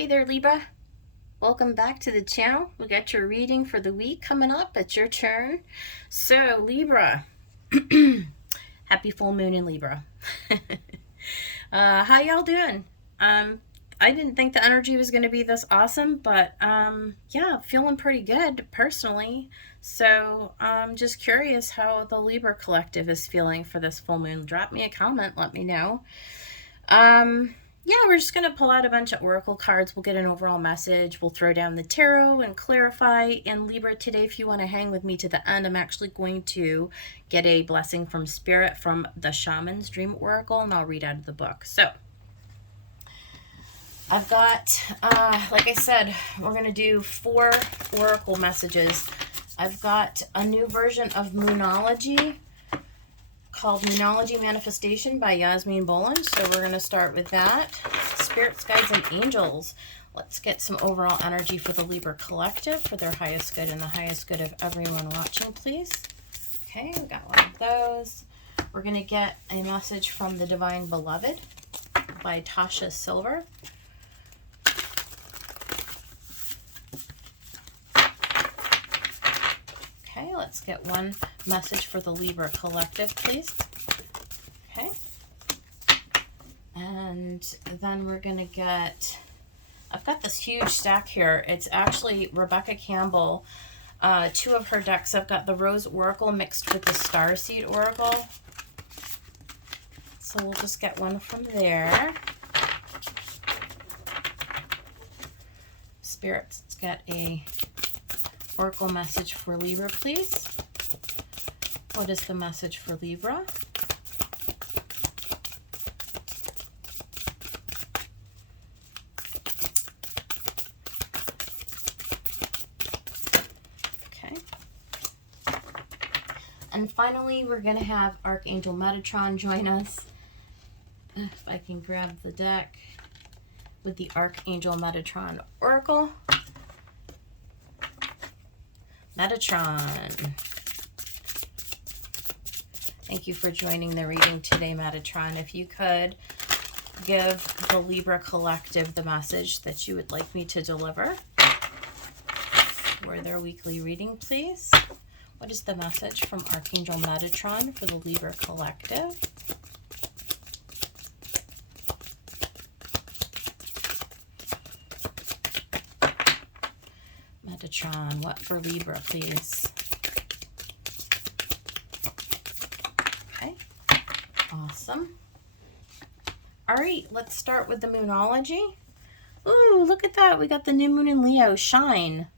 Hey there, Libra. Welcome back to the channel. We got your reading for the week coming up. It's your turn. So, Libra, happy full moon in Libra. How y'all doing? I didn't think the energy was going to be this awesome, but yeah, feeling pretty good personally. So, I'm just curious how the Libra collective is feeling for this full moon. Drop me a comment, let me know. Yeah, we're just going to pull out a bunch of oracle cards. We'll get an overall message. We'll throw down the tarot and clarify. And Libra, today, if you want to hang with me to the end, I'm actually going to get a blessing from Spirit from the Shaman's Dream Oracle, and I'll read out of the book. So, I've got, like I said, we're going to do 4 oracle messages. I've got a new version of Moonology called Moonology Manifestation by Yasmin Boland. So we're going to start with that. Spirits, guides, and angels. Let's get some overall energy for the Libra collective for their highest good and the highest good of everyone watching, please. Okay, we got one of those. We're going to get a message from the Divine Beloved by Tasha Silver. Okay, let's get one message for the Libra collective, please. Okay. And then we're going to get, I've got this huge stack here. It's actually Rebecca Campbell. 2 of her decks. I've got the Rose Oracle mixed with the Starseed Oracle. So we'll just get one from there. Spirits, let's get a Oracle message for Libra, please. What is the message for Libra? Okay. And finally, we're going to have Archangel Metatron join us. If I can grab the deck with the Archangel Metatron Oracle. Metatron. Thank you for joining the reading today, Metatron. If you could give the Libra collective the message that you would like me to deliver for their weekly reading, please. What is the message from Archangel Metatron for the Libra collective? Metatron, what for Libra, please? Okay, awesome. All right, let's start with the Moonology. Ooh, look at that. We got the new moon in Leo, shine.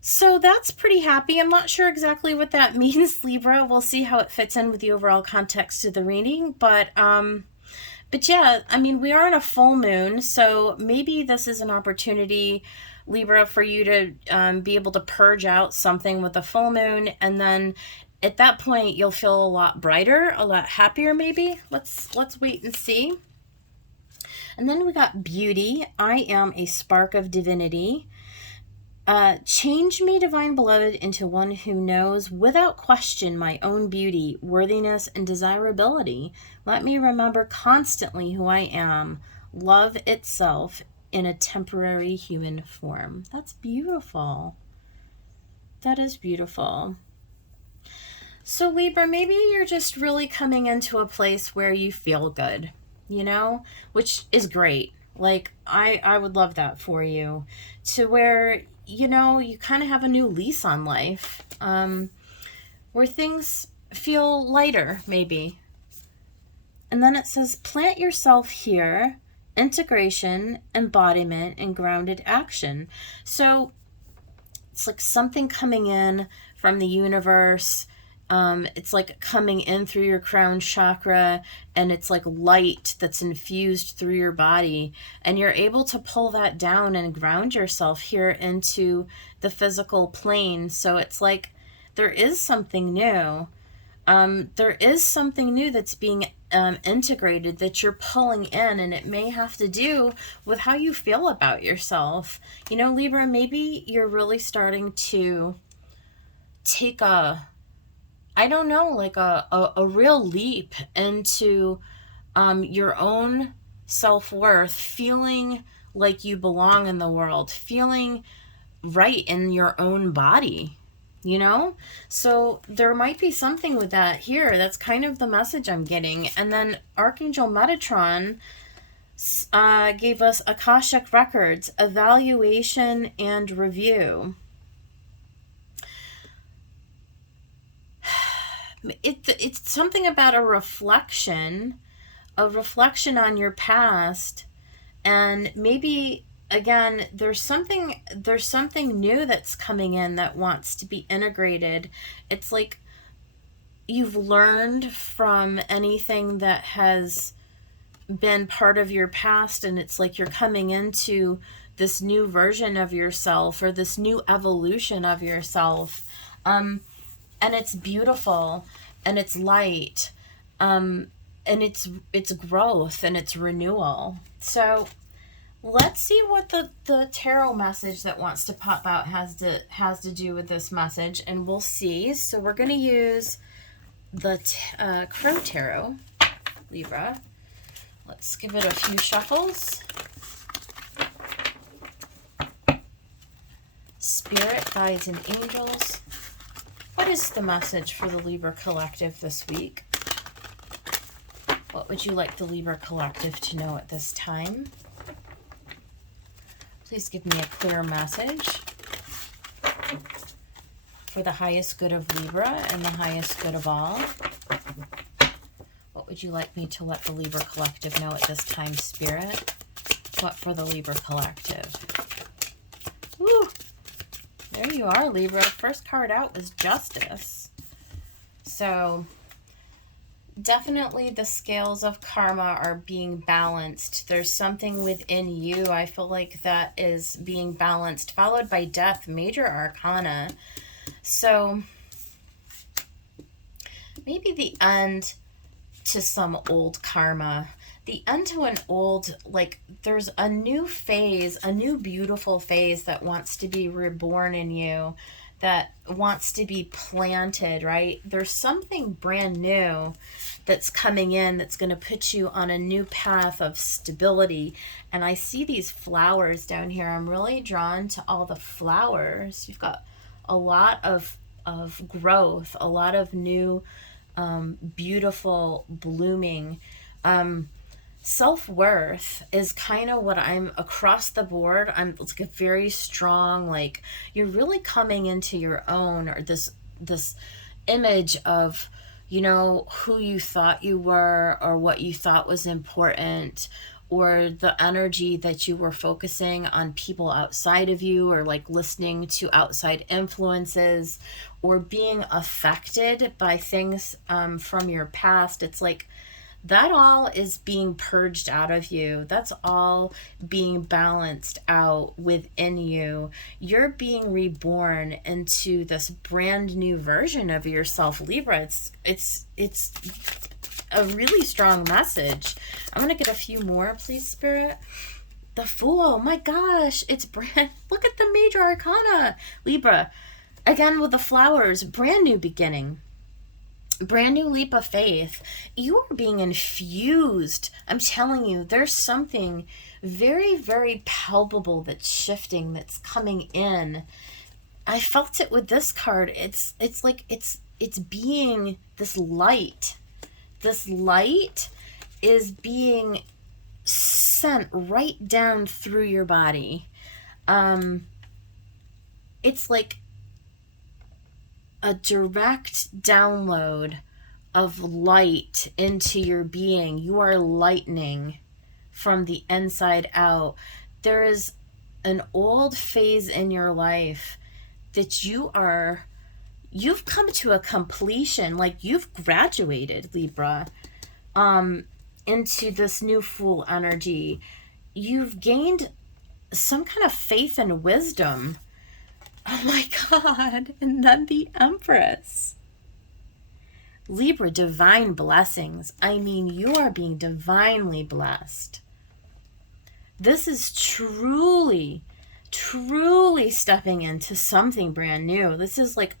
So that's pretty happy. I'm not sure exactly what that means, Libra. We'll see how it fits in with the overall context of the reading. But yeah, I mean, we are in a full moon, so maybe this is an opportunity, Libra, for you to be able to purge out something with a full moon, and then at that point you'll feel a lot brighter, a lot happier maybe. Let's wait and see. And then we got beauty. I am a spark of divinity. Change me, Divine Beloved, into one who knows without question my own beauty, worthiness, and desirability. Let me remember constantly who I am, love itself in a temporary human form. That's beautiful. That is beautiful. So Libra, maybe you're just really coming into a place where you feel good, you know, which is great. Like, I would love that for you, to where, you know, you kind of have a new lease on life, where things feel lighter, maybe. And then it says, plant yourself here, integration, embodiment, and grounded action. So it's like something coming in from the universe. It's like coming in through your crown chakra, and it's like light that's infused through your body, and you're able to pull that down and ground yourself here into the physical plane. So it's like there is something new. There is something new that's being integrated, that you're pulling in, and it may have to do with how you feel about yourself. You know, Libra, maybe you're really starting to take I don't know, like a real leap into your own self-worth, feeling like you belong in the world, feeling right in your own body, you know? So there might be something with that here. That's kind of the message I'm getting. And then Archangel Metatron gave us Akashic Records, evaluation and review. It's something about a reflection on your past, and maybe again there's something new that's coming in that wants to be integrated. It's like you've learned from anything that has been part of your past, and it's like you're coming into this new version of yourself, or this new evolution of yourself, and it's beautiful, and it's light, and it's growth, and it's renewal. So let's see what the tarot message that wants to pop out has to do with this message, and we'll see. So we're going to use the Crow Tarot, Libra. Let's give it a few shuffles. Spirit, guides, and angels. What is the message for the Libra Collective this week? What would you like the Libra Collective to know at this time? Please give me a clear message for the highest good of Libra and the highest good of all. What would you like me to let the Libra Collective know at this time, Spirit? What for the Libra Collective? Woo! There you are, Libra. First card out was Justice. So definitely the scales of karma are being balanced. There's something within you, I feel like, that is being balanced, followed by Death, Major Arcana. So maybe the end to some old karma, the end to an old, like, there's a new phase, a new beautiful phase that wants to be reborn in you, that wants to be planted, right? There's something brand new that's coming in that's going to put you on a new path of stability. And I see these flowers down here. I'm really drawn to all the flowers. You've got a lot of growth, a lot of new beautiful blooming. Self-worth is kind of what I'm across the board. It's like a very strong, like, you're really coming into your own, or this image of, you know, who you thought you were, or what you thought was important, or the energy that you were focusing on people outside of you, or like listening to outside influences, or being affected by things from your past. It's like that all is being purged out of you. That's all being balanced out within you. You're being reborn into this brand new version of yourself, Libra. It's a really strong message. I'm gonna get a few more, please, Spirit. The Fool. Oh my gosh, it's brand. Look at the Major Arcana, Libra. Again with the flowers, brand new beginning. Brand new leap of faith. You are being infused. I'm telling you, there's something very, very palpable that's shifting, that's coming in. I felt it with this card. It's like it's being this light. This light is being sent right down through your body. It's like a direct download of light into your being. You are lightening from the inside out. There is an old phase in your life that you've come to a completion, like you've graduated, Libra, into this new Fool energy. You've gained some kind of faith and wisdom. Oh my God. And then the Empress. Libra, divine blessings. I mean, you are being divinely blessed. This is truly, truly stepping into something brand new. This is like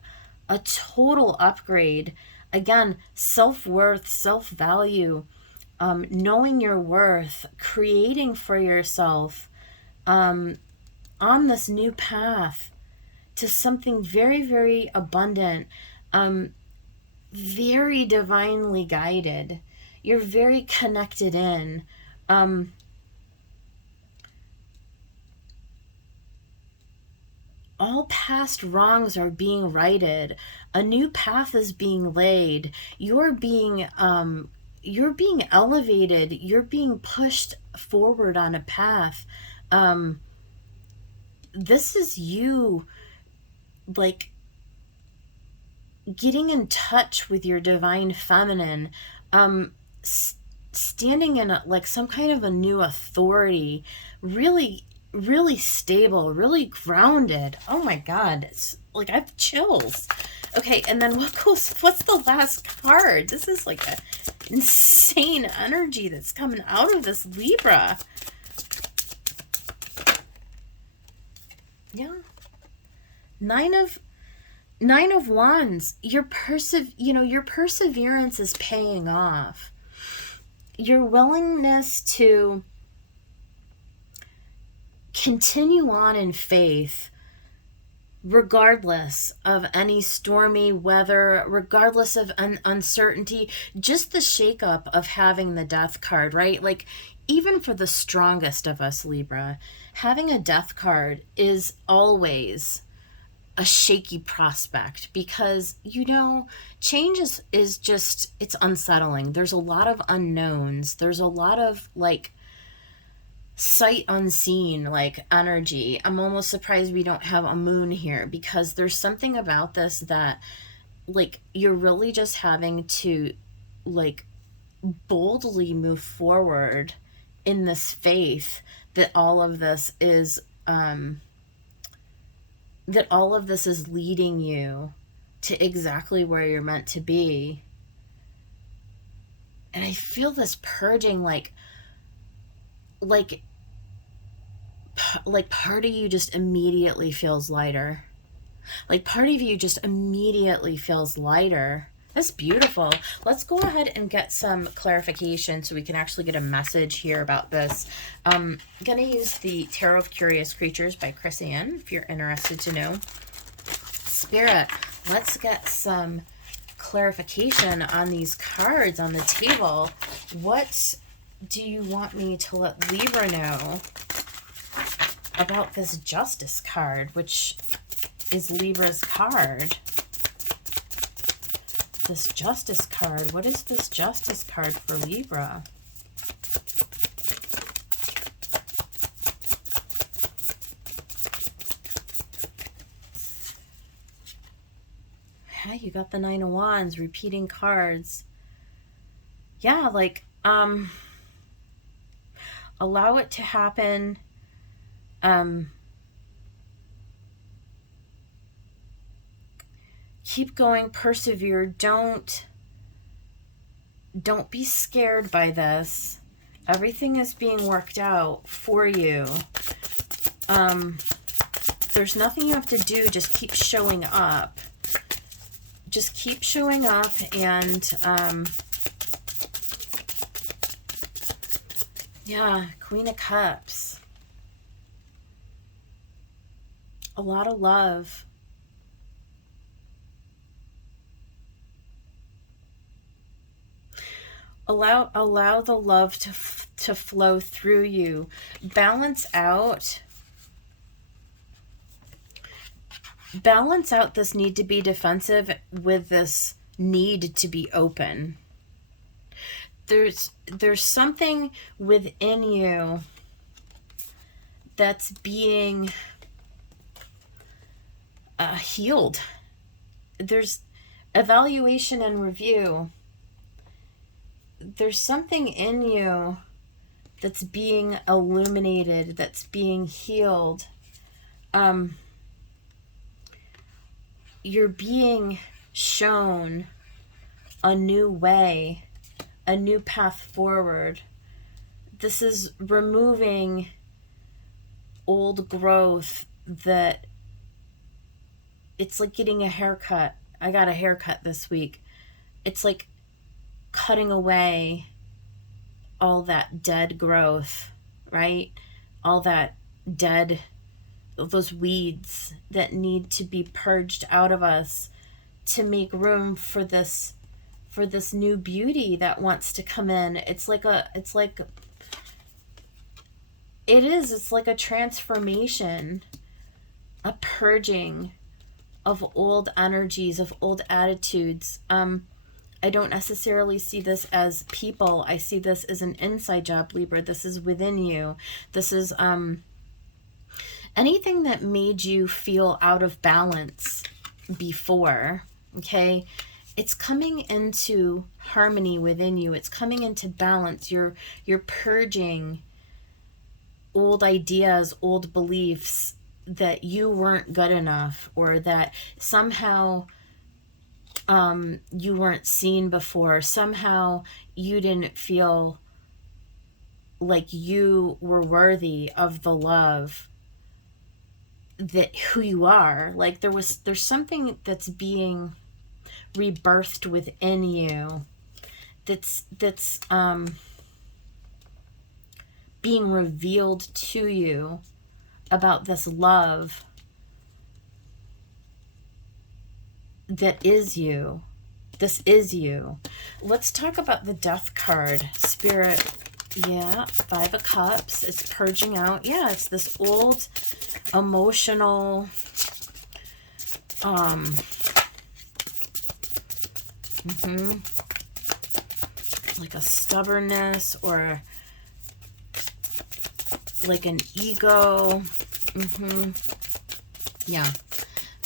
a total upgrade. Again, self-worth, self-value, knowing your worth, creating for yourself, on this new path to something very, very abundant, very divinely guided. You're very connected in. All past wrongs are being righted. A new path is being laid. You're being elevated. You're being pushed forward on a path. This is you, like, getting in touch with your divine feminine, standing in like some kind of a new authority, really, really stable, really grounded. Oh my God, it's like I have chills. Okay, and then what's the last card? This is like a insane energy that's coming out of this Libra. Yeah. Nine of Wands. Your perseverance is paying off. Your willingness to continue on in faith, regardless of any stormy weather, regardless of uncertainty, just the shakeup of having the death card, right? Like, even for the strongest of us, Libra, having a death card is always a shaky prospect, because change is just, it's unsettling. There's a lot of unknowns. There's a lot of like sight unseen, like, energy. I'm almost surprised we don't have a moon here, because there's something about this that, like, you're really just having to, like, boldly move forward in this faith that all of this is leading you to exactly where you're meant to be. And I feel this purging, like part of you just immediately feels lighter. Like, part of you just immediately feels lighter. That's beautiful. Let's go ahead and get some clarification so we can actually get a message here about this. I'm going to use the Tarot of Curious Creatures by Chris Ann, if you're interested to know. Spirit, let's get some clarification on these cards on the table. What do you want me to let Libra know about this Justice card, which is Libra's card? This Justice card. What is this Justice card for Libra? Yeah, you got the Nine of Wands, repeating cards. Yeah, like, allow it to happen. Keep going, persevere. Don't be scared by this. Everything is being worked out for you. There's nothing you have to do. Just keep showing up. Just keep showing up, and yeah, Queen of Cups. A lot of love. Allow the love to flow through you. Balance out this need to be defensive with this need to be open. There's something within you that's being healed. There's evaluation and review. There's something in you that's being illuminated, that's being healed. You're being shown a new way, a new path forward. This is removing old growth that it's like getting a haircut. I got a haircut this week. It's like cutting away all that dead growth, right? All that dead, those weeds that need to be purged out of us to make room for this new beauty that wants to come in. It's like a transformation, a purging of old energies, of old attitudes. I don't necessarily see this as people. I see this as an inside job, Libra. This is within you. This is anything that made you feel out of balance before, okay? It's coming into harmony within you. It's coming into balance. You're purging old ideas, old beliefs that you weren't good enough, or that somehow you weren't seen before. Somehow you didn't feel like you were worthy of the love that who you are. Like there's something that's being rebirthed within you that's being revealed to you about this love that is you. This is you. Let's talk about the Death card. Spirit, yeah, 5 of Cups. It's purging out. Yeah, it's this old emotional like a stubbornness, or like an ego. Yeah.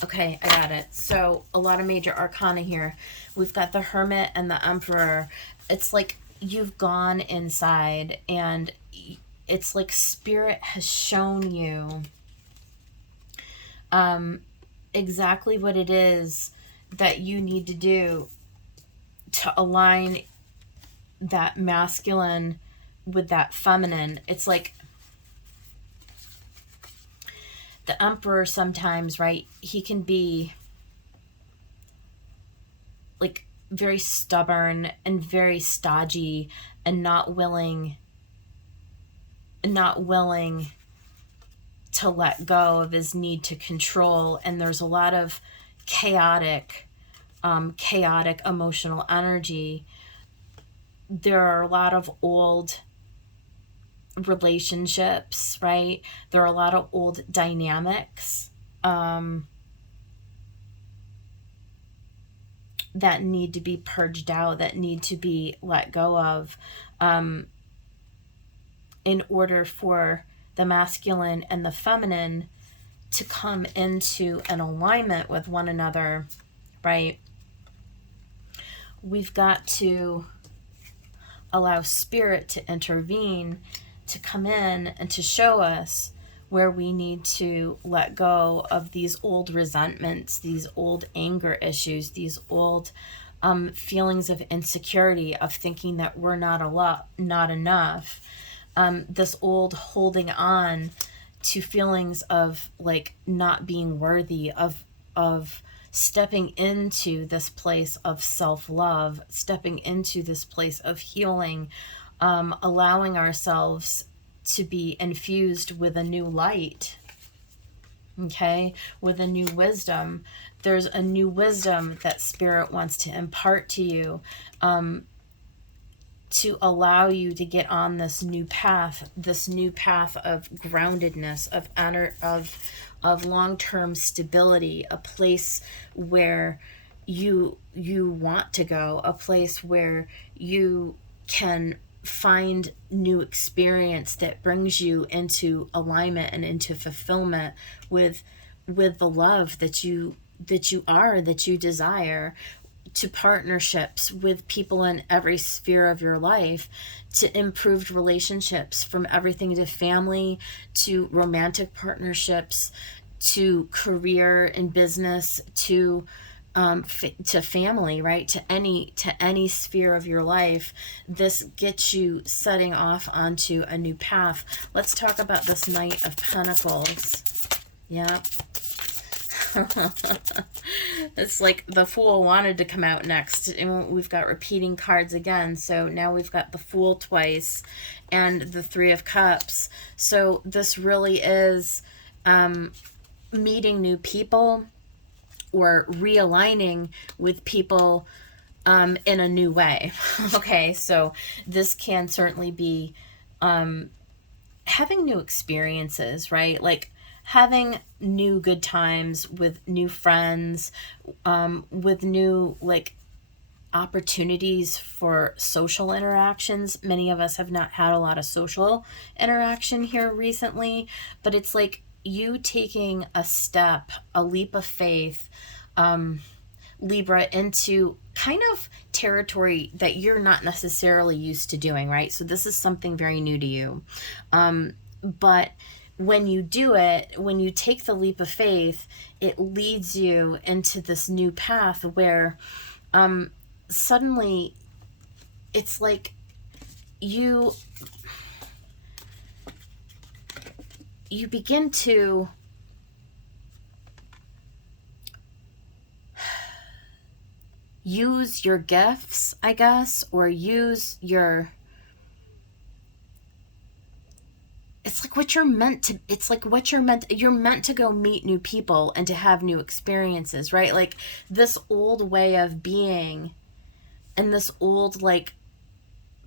Okay, I got it. So a lot of major arcana here. We've got the Hermit and the Emperor. It's like you've gone inside, and it's like Spirit has shown you exactly what it is that you need to do to align that masculine with that feminine. It's like the Emperor sometimes, right? He can be like very stubborn and very stodgy and not willing to let go of his need to control. And there's a lot of chaotic emotional energy. There are a lot of old relationships, right? There are a lot of old dynamics that need to be purged out, that need to be let go of, in order for the masculine and the feminine to come into an alignment with one another, right? We've got to allow Spirit to intervene, to come in and to show us where we need to let go of these old resentments, these old anger issues, these old feelings of insecurity, of thinking that we're not enough, this old holding on to feelings of like not being worthy, of stepping into this place of self-love, stepping into this place of healing, allowing ourselves to be infused with a new light, okay, with a new wisdom. There's a new wisdom that Spirit wants to impart to you, to allow you to get on this new path of groundedness, of long-term stability, a place where you want to go, a place where you can find new experience that brings you into alignment and into fulfillment with the love that you desire, to partnerships with people in every sphere of your life, to improved relationships, from everything to family, to romantic partnerships, to career and business, to family, right? To any sphere of your life. This gets you setting off onto a new path. Let's talk about this Knight of Pentacles. Yeah. It's like the Fool wanted to come out next, and we've got repeating cards again. So now we've got the Fool twice and the Three of Cups. So this really is meeting new people or realigning with people in a new way. Okay, so this can certainly be having new experiences, right? Like having new good times with new friends, with new like opportunities for social interactions. Many of us have not had a lot of social interaction here recently, but it's like you taking a step, a leap of faith, Libra, into kind of territory that you're not necessarily used to doing, right? So this is something very new to you. But when you do it, when you take the leap of faith, it leads you into this new path where suddenly it's like you begin to use your gifts, I guess, or use your, it's like what you're meant to, it's like what you're meant to go meet new people and to have new experiences, right? Like this old way of being and this old like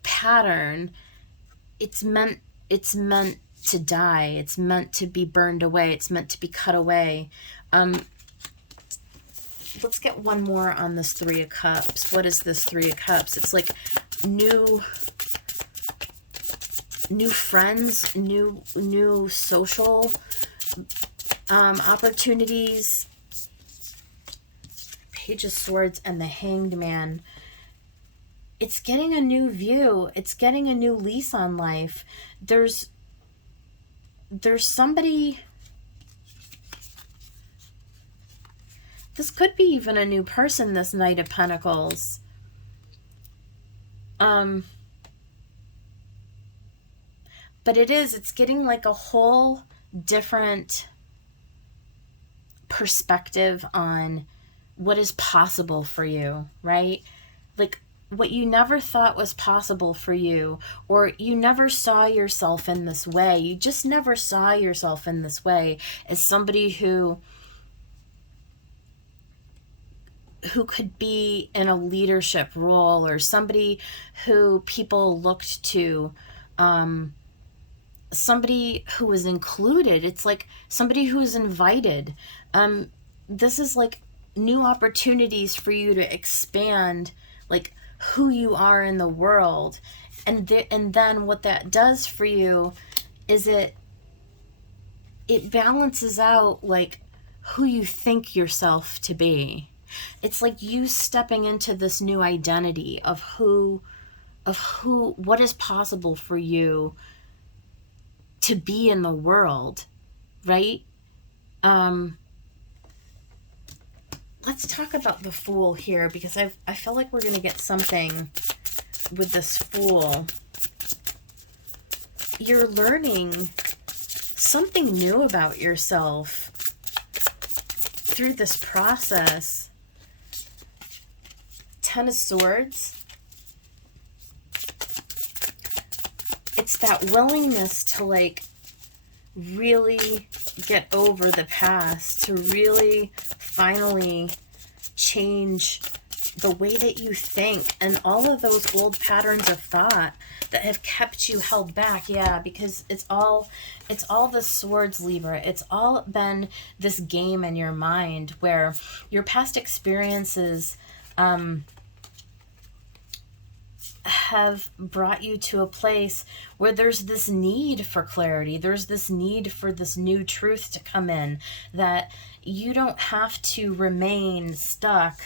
pattern, it's meant to die. It's meant to be burned away. It's meant to be cut away. Let's get one more on this Three of Cups. What is this Three of Cups? It's like new friends, new social opportunities. Page of Swords and the Hanged Man. It's getting a new view. It's getting a new lease on life. There's somebody. This could be even a new person, this Knight of Pentacles. But it's getting like a whole different perspective on what is possible for you, right? Like what you never thought was possible for you, or you never saw yourself in this way. You just never saw yourself in this way as somebody who could be in a leadership role, or somebody who people looked to, somebody who was included. It's like somebody who is invited. This is like new opportunities for you to expand like who you are in the world. And then what that does for you is it balances out like who you think yourself to be. It's like you stepping into this new identity of what is possible for you to be in the world, right? Let's talk about the Fool here, because I feel like we're going to get something with this Fool. You're learning something new about yourself through this process. Ten of Swords. It's that willingness to like really get over the past, to really finally change the way that you think and all of those old patterns of thought that have kept you held back. Yeah, because it's all the Swords, Libra. It's all been this game in your mind where your past experiences have brought you to a place where there's this need for clarity. There's this need for this new truth to come in, that you don't have to remain stuck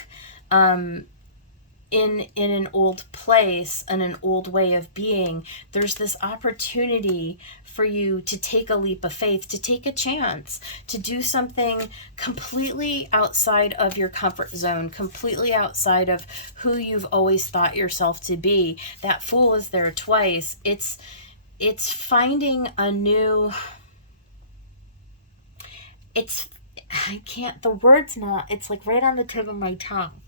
in an old place and an old way of being. There's this opportunity for you to take a leap of faith, to take a chance, to do something completely outside of your comfort zone, completely outside of who you've always thought yourself to be. That Fool is there twice. It's finding a new, it's I can't, the word's not, it's like right on the tip of my tongue.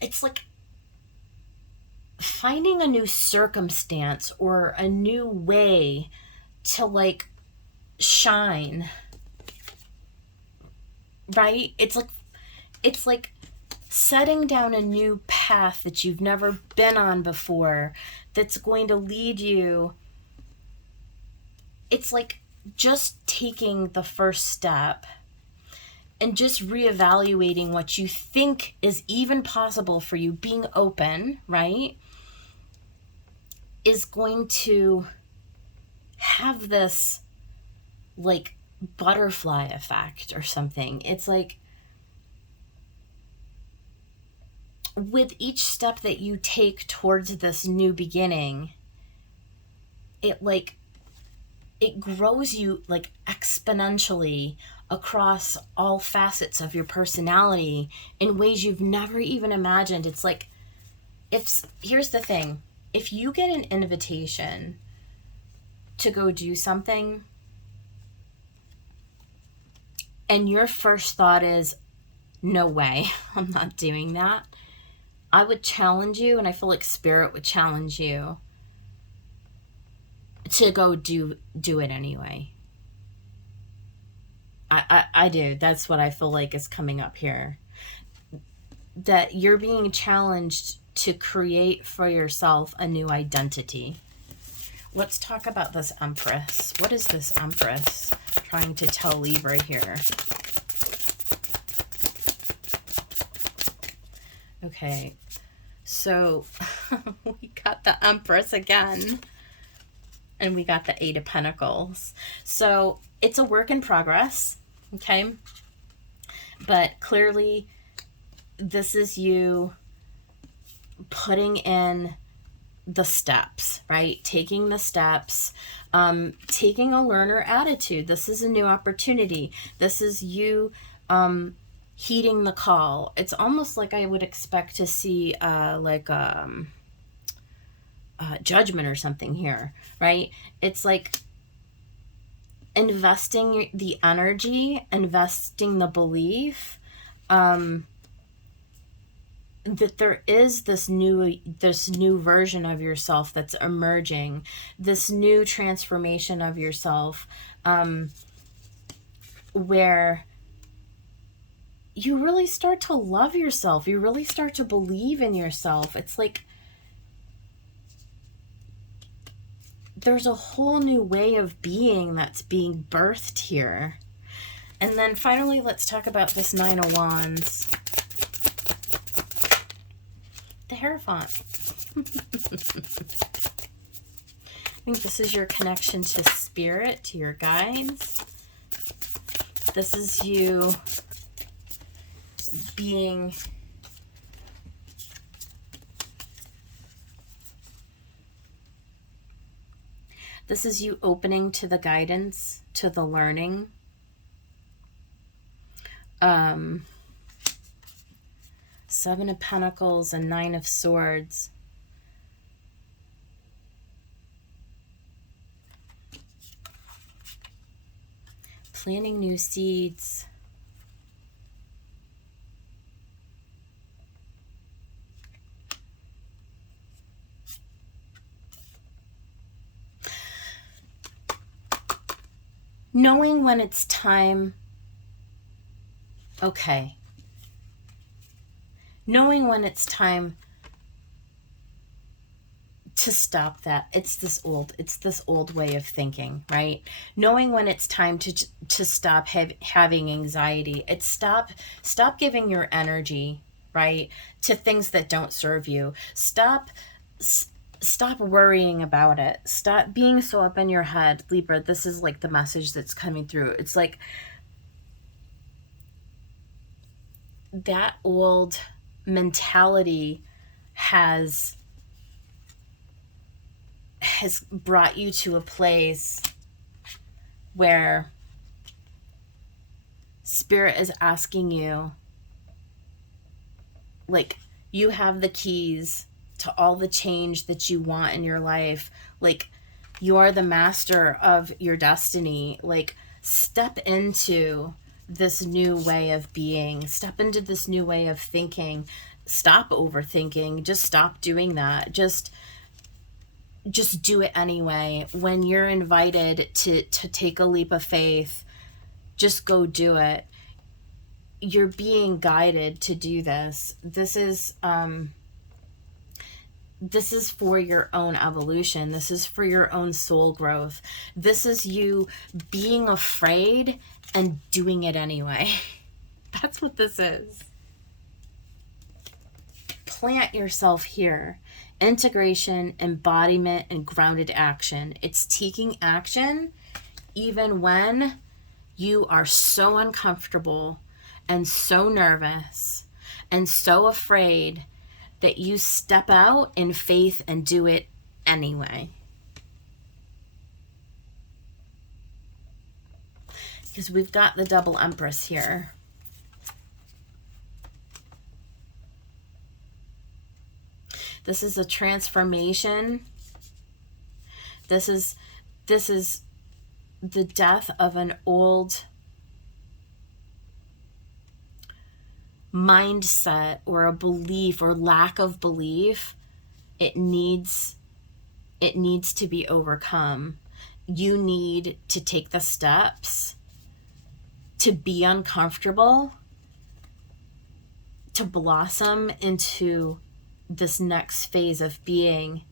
It's like finding a new circumstance or a new way to like shine, right? It's like setting down a new path that you've never been on before that's going to lead you. It's like just taking the first step and just reevaluating what you think is even possible for you, being open, right, is going to have this like butterfly effect or something. It's like with each step that you take towards this new beginning, it grows you like exponentially across all facets of your personality in ways you've never even imagined. It's like, here's the thing, if you get an invitation to go do something and your first thought is, no way, I'm not doing that, I would challenge you, and I feel like Spirit would challenge you to go do it anyway. I do. That's what I feel like is coming up here. That you're being challenged to create for yourself a new identity. Let's talk about this Empress. What is this Empress trying to tell Libra here? Okay, so we got the Empress again. And we got the Eight of Pentacles. So it's a work in progress, okay? But clearly, this is you putting in the steps, right? Taking the steps, taking a learner attitude. This is a new opportunity. This is you heeding the call. It's almost like I would expect to see judgment or something here, right? It's like investing the energy, investing the belief that there is this new version of yourself that's emerging, this new transformation of yourself, where you really start to love yourself, you really start to believe in yourself. It's like there's a whole new way of being that's being birthed here. And then finally, let's talk about this Nine of Wands. The Hierophant. I think this is your connection to Spirit, to your guides. This is you being This is you opening to the guidance, to the learning. Seven of Pentacles and Nine of Swords. Planting new seeds. Knowing when it's time, okay. Knowing when it's time to stop that. It's this old way of thinking, right? Knowing when it's time to stop having anxiety. It's stop giving your energy, right, to things that don't serve you. Stop worrying about it. Stop being so up in your head, Libra. This is like the message that's coming through. It's like that old mentality has brought you to a place where Spirit is asking you, like, you have the keys to all the change that you want in your life. Like, you are the master of your destiny. Like, Step into this new way of being. Step into this new way of thinking. Stop overthinking. Just stop doing that. Just do it anyway. When you're invited to take a leap of faith, just go do it. You're being guided to do this. This is for your own evolution. This is for your own soul growth. This is you being afraid and doing it anyway. That's what this is. Plant yourself here. Integration, embodiment, and grounded action. It's taking action even when you are so uncomfortable and so nervous and so afraid that you step out in faith and do it anyway. Because we've got the double Empress here. This is a transformation. This is the death of an old mindset or a belief or lack of belief. It needs to be overcome. You need to take the steps to be uncomfortable, to blossom into this next phase of being.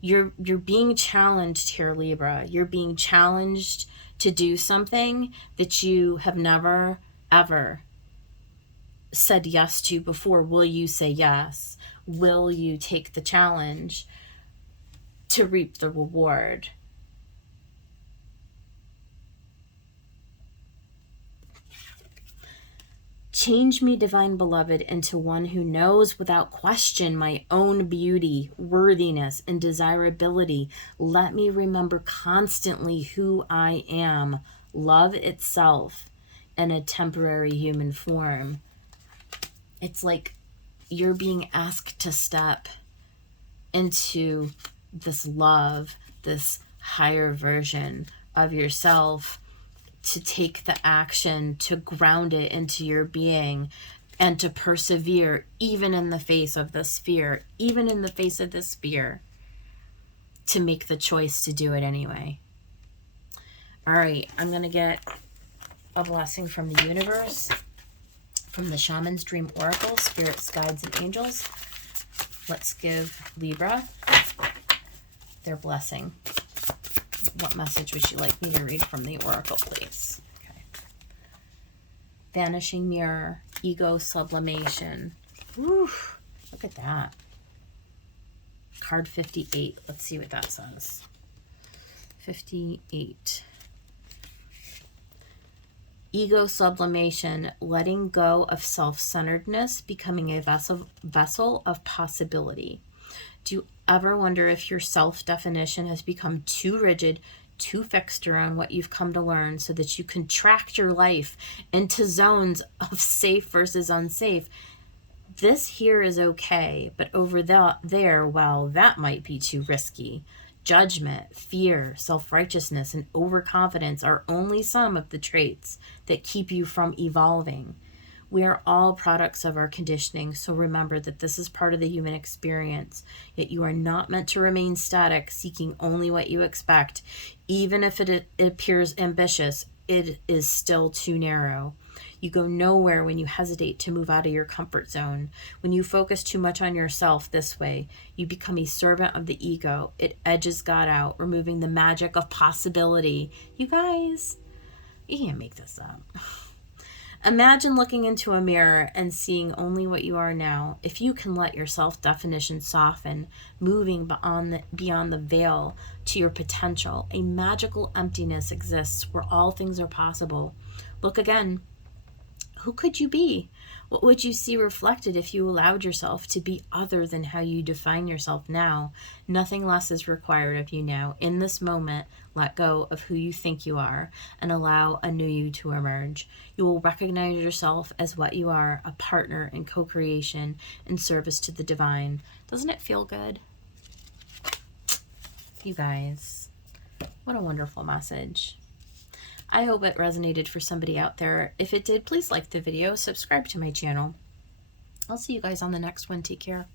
You're being challenged here, Libra. You're being challenged to do something that you have never, ever said yes to before. Will you say yes? Will you take the challenge to reap the reward? Change me, divine beloved, into one who knows without question my own beauty, worthiness, and desirability. Let me remember constantly who I am, love itself, in a temporary human form. It's like you're being asked to step into this love, this higher version of yourself, to take the action, to ground it into your being, and to persevere even in the face of this fear, even in the face of this fear, to make the choice to do it anyway. All right, I'm going to get a blessing from the universe, from the Shaman's Dream Oracle, spirits, guides, and angels. Let's give Libra their blessing. What message would you like me to read from the Oracle, please? Okay. Vanishing Mirror, Ego Sublimation. Woo, look at that. Card 58. Let's see what that says. 58. Ego sublimation, letting go of self-centeredness, becoming a vessel of possibility. Do you ever wonder if your self-definition has become too rigid, too fixed around what you've come to learn, so that you contract your life into zones of safe versus unsafe? This here is okay, but over there, well, that might be too risky. Judgment, fear, self-righteousness, and overconfidence are only some of the traits that keep you from evolving. We are all products of our conditioning, so remember that this is part of the human experience. Yet you are not meant to remain static, seeking only what you expect. Even if it appears ambitious, it is still too narrow. You go nowhere when you hesitate to move out of your comfort zone. When you focus too much on yourself this way, you become a servant of the ego. It edges God out, removing the magic of possibility. You guys, you can't make this up. Imagine looking into a mirror and seeing only what you are now. If you can let your self-definition soften, moving beyond the veil to your potential, a magical emptiness exists where all things are possible. Look again. Who could you be? What would you see reflected if you allowed yourself to be other than how you define yourself now? Nothing less is required of you now. In this moment, let go of who you think you are and allow a new you to emerge. You will recognize yourself as what you are, a partner in co-creation and service to the divine. Doesn't it feel good? You guys, what a wonderful message. I hope it resonated for somebody out there. If it did, please like the video, subscribe to my channel. I'll see you guys on the next one. Take care.